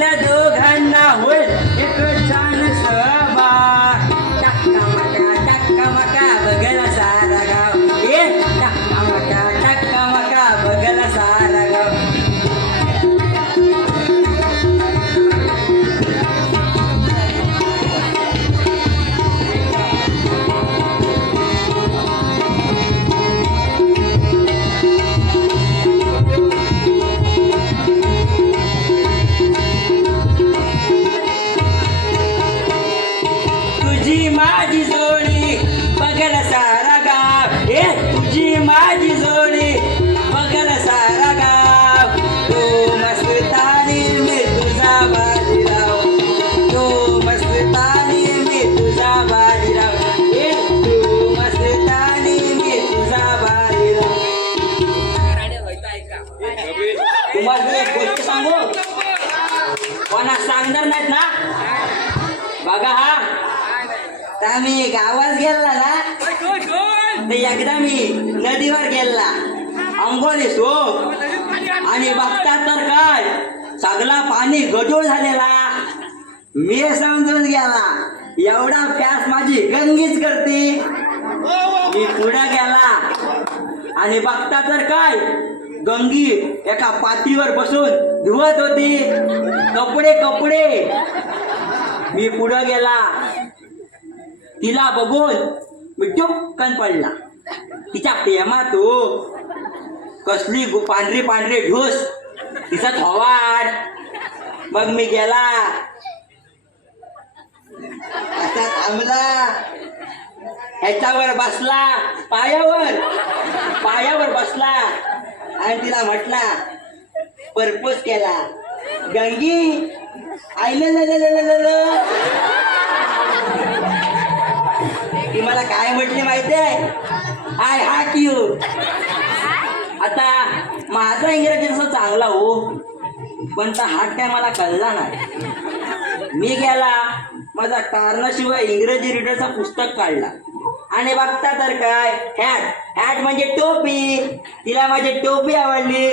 आपल्या दोघांना होईल एक छान सहभाग. टक्का मका बघला सारा गाव. ए टक्का मका बघला सारा गाव. तुझी माझी जोडी बघल सारा गाव. ए तुझी माझी जोडी बघल सारा गाव. तू मस्तानी मी तुझा बाजीराव. तू मस्तानी मी तुझा बाजीराव. ए तू मस्तानी मी तुझा बाजीराव. तुम्हाला एक गोष्ट सांगू, कोणा सांगणार नाहीत ना. बघा हा, तर मी गावात गेला ना, ते एकदा मी नदीवर गेला अंघोळीस हो, आणि बघता तर काय सगळा पाणी गढूळ झालेला. मी समजून गेला एवढा प्यास माझी गंगीच करते. मी पुढे गेला आणि बघता तर काय गंगी एका पातीवर बसून धुवत होती कपडे. मी पुढे गेला, तिला बघून मी टुपकन पडला. तिच्या प्रेमात हो, कसली पांढरी ढोस, तिचा थोवाड. मग मी गेला, असा थांबला, ह्याच्यावर बसला, पायावर बसला आणि तिला म्हटला, परपोज केला. गंगी ती मला काय म्हटली माहितीये, आय हार्ट यू. आता माझा इंग्रजी तसा चांगला हो, पण त्या हार्ट काय मला कळला नाही. मी गेला, माझा कारणाशिवाय इंग्रजी रीडरचा पुस्तक काढला आणि बघता तर काय हॅट म्हणजे टोपी. तिला माझी टोपी आवडली.